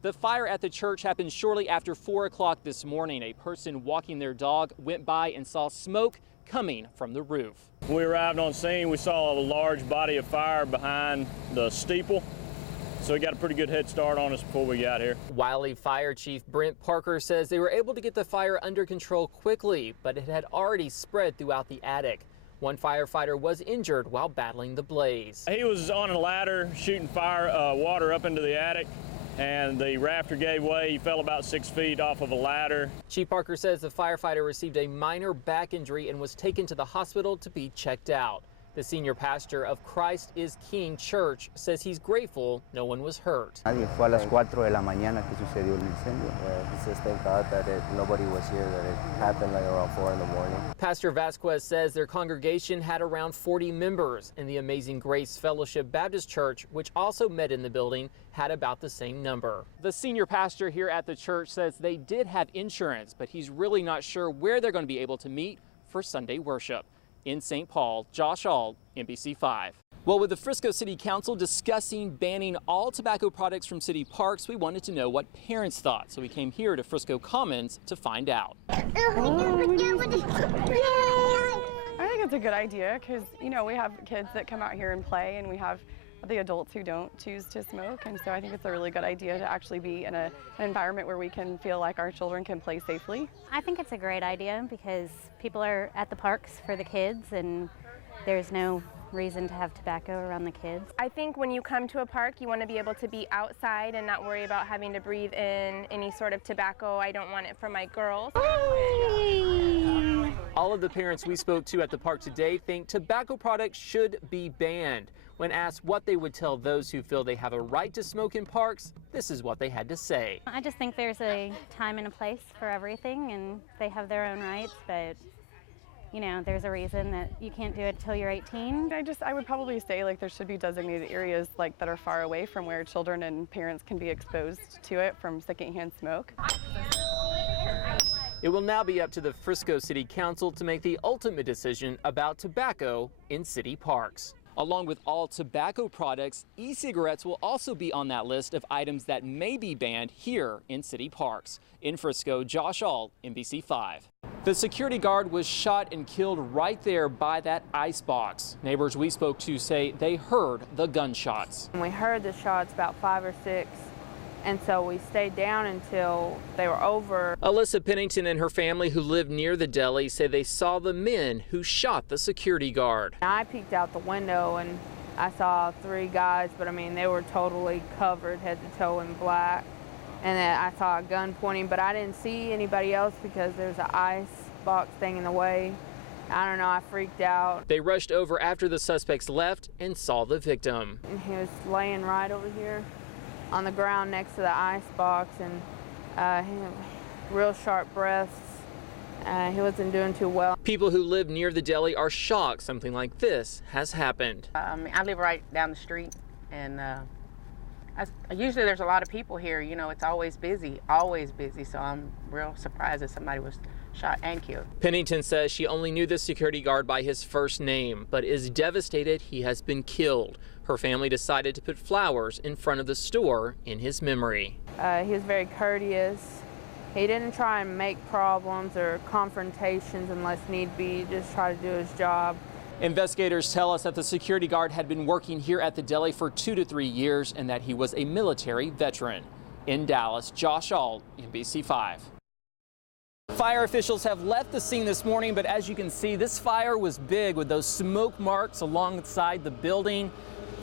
The fire at the church happened shortly after 4 o'clock this morning. A person walking their dog went by and saw smoke coming from the roof. When we arrived on scene, we saw a large body of fire behind the steeple. So we got a pretty good head start on us before we got here. Wiley Fire Chief Brent Parker says they were able to get the fire under control quickly, but it had already spread throughout the attic. One firefighter was injured while battling the blaze. He was on a ladder shooting water up into the attic, and the rafter gave way. He fell about 6 feet off of a ladder. Chief Parker says the firefighter received a minor back injury and was taken to the hospital to be checked out. The senior pastor of Christ is King Church says he's grateful no one was hurt. Nadie fue a las 4 de la mañana que sucedió el incendio. He says thank God that nobody was here, that it happened like around 4 in the morning. Pastor Vasquez says their congregation had around 40 members, and the Amazing Grace Fellowship Baptist Church, which also met in the building, had about the same number. The senior pastor here at the church says they did have insurance, but he's really not sure where they're going to be able to meet for Sunday worship. In St. Paul, Josh Ault, NBC5. Well, with the Frisco City Council discussing banning all tobacco products from city parks, we wanted to know what parents thought. So we came here to Frisco Commons to find out. I think it's a good idea because, you know, we have kids that come out here and play, and we have the adults who don't choose to smoke, and so I think it's a really good idea to actually be in an environment where we can feel like our children can play safely. I think it's a great idea because people are at the parks for the kids, and there's no reason to have tobacco around the kids. I think when you come to a park, you want to be able to be outside and not worry about having to breathe in any sort of tobacco. I don't want it for my girls. All of the parents we spoke to at the park today think tobacco products should be banned. When asked what they would tell those who feel they have a right to smoke in parks, this is what they had to say. I just think there's a time and a place for everything, and they have their own rights, but you know, there's a reason that you can't do it until you're 18. I would probably say like there should be designated areas like that are far away from where children and parents can be exposed to it from secondhand smoke. It will now be up to the Frisco City Council to make the ultimate decision about tobacco in city parks. Along with all tobacco products, e-cigarettes will also be on that list of items that may be banned here in city parks. In Frisco, Josh Ault, NBC5. The security guard was shot and killed right there by that ice box. Neighbors we spoke to say they heard the gunshots. We heard the shots about 5 or 6. And so we stayed down until they were over. Alyssa Pennington and her family who live near the deli say they saw the men who shot the security guard. I peeked out the window and I saw 3 guys, but I mean, they were totally covered head to toe in black. And then I saw a gun pointing, but I didn't see anybody else because there's an ice box thing in the way. I don't know, I freaked out. They rushed over after the suspects left and saw the victim. And he was laying right over here on the ground next to the ice box, and he had real sharp breaths. He wasn't doing too well. People who live near the deli are shocked something like this has happened. I live right down the street, and usually there's a lot of people here. You know, it's always busy, so I'm real surprised that somebody was shot and killed. Pennington says she only knew the security guard by his first name, but is devastated he has been killed. Her family decided to put flowers in front of the store in his memory. He was very courteous. He didn't try and make problems or confrontations unless need be. He just tried to do his job. Investigators tell us that the security guard had been working here at the deli for 2 to 3 years and that he was a military veteran. In Dallas, Josh Ault, NBC5. Fire officials have left the scene this morning, but as you can see, this fire was big with those smoke marks alongside the building.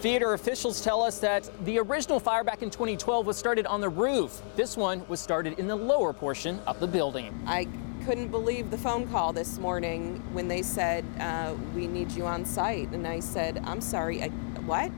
Theater officials tell us that the original fire back in 2012 was started on the roof. This one was started in the lower portion of the building. I couldn't believe the phone call this morning when they said, we need you on site. And I said, I'm sorry, what?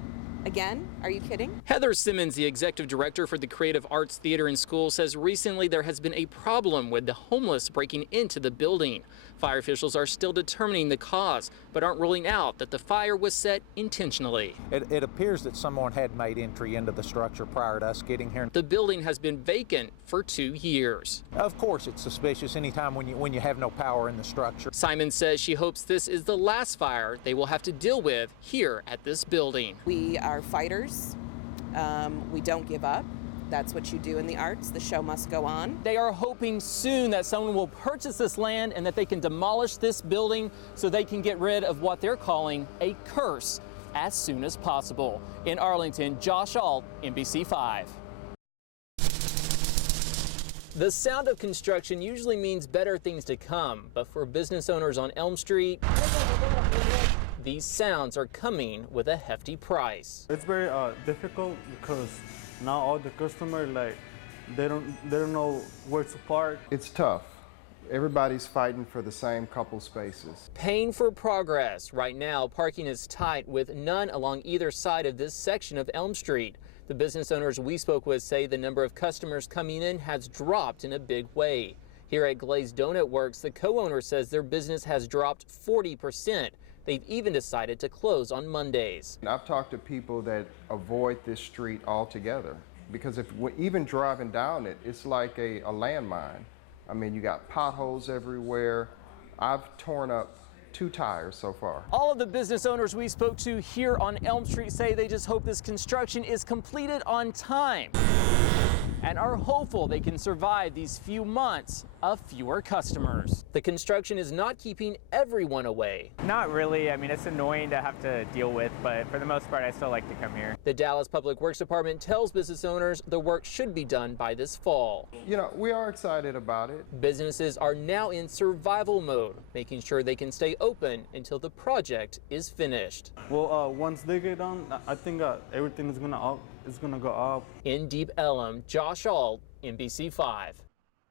Again? Are you kidding? Heather Simmons, the executive director for the Creative Arts Theater and School, says recently there has been a problem with the homeless breaking into the building. Fire officials are still determining the cause, but aren't ruling out that the fire was set intentionally. It appears that someone had made entry into the structure prior to us getting here. The building has been vacant for 2 years. Of course, it's suspicious anytime when you have no power in the structure. Simon says she hopes this is the last fire they will have to deal with here at this building. We are fighters. We don't give up. that's what you do in the arts. The show must go on. They are hoping soon that someone will purchase this land and that they can demolish this building so they can get rid of what they're calling a curse as soon as possible. In Arlington, Josh Ault, NBC5. The sound of construction usually means better things to come, but for business owners on Elm Street, these sounds are coming with a hefty price. It's very difficult because now all the customers, like, they don't know where to park. It's tough. Everybody's fighting for the same couple spaces. Paying for progress. Right now, parking is tight with none along either side of this section of Elm Street. The business owners we spoke with say the number of customers coming in has dropped in a big way. Here at Glazed Donut Works, the co-owner says their business has dropped 40%. They've even decided to close on Mondays. I've talked to people that avoid this street altogether because if we're even driving down it, it's like a landmine. I mean, you got potholes everywhere. I've torn up 2 tires so far. All of the business owners we spoke to here on Elm Street say they just hope this construction is completed on time and are hopeful they can survive these few months of fewer customers. The construction is not keeping everyone away. Not really. I mean, it's annoying to have to deal with, but for the most part, I still like to come here. The Dallas Public Works Department tells business owners the work should be done by this fall. You know, we are excited about it. Businesses are now in survival mode, making sure they can stay open until the project is finished. Well, once they get done, I think everything is gonna go up. In Deep Ellum, Josh Ault, NBC5.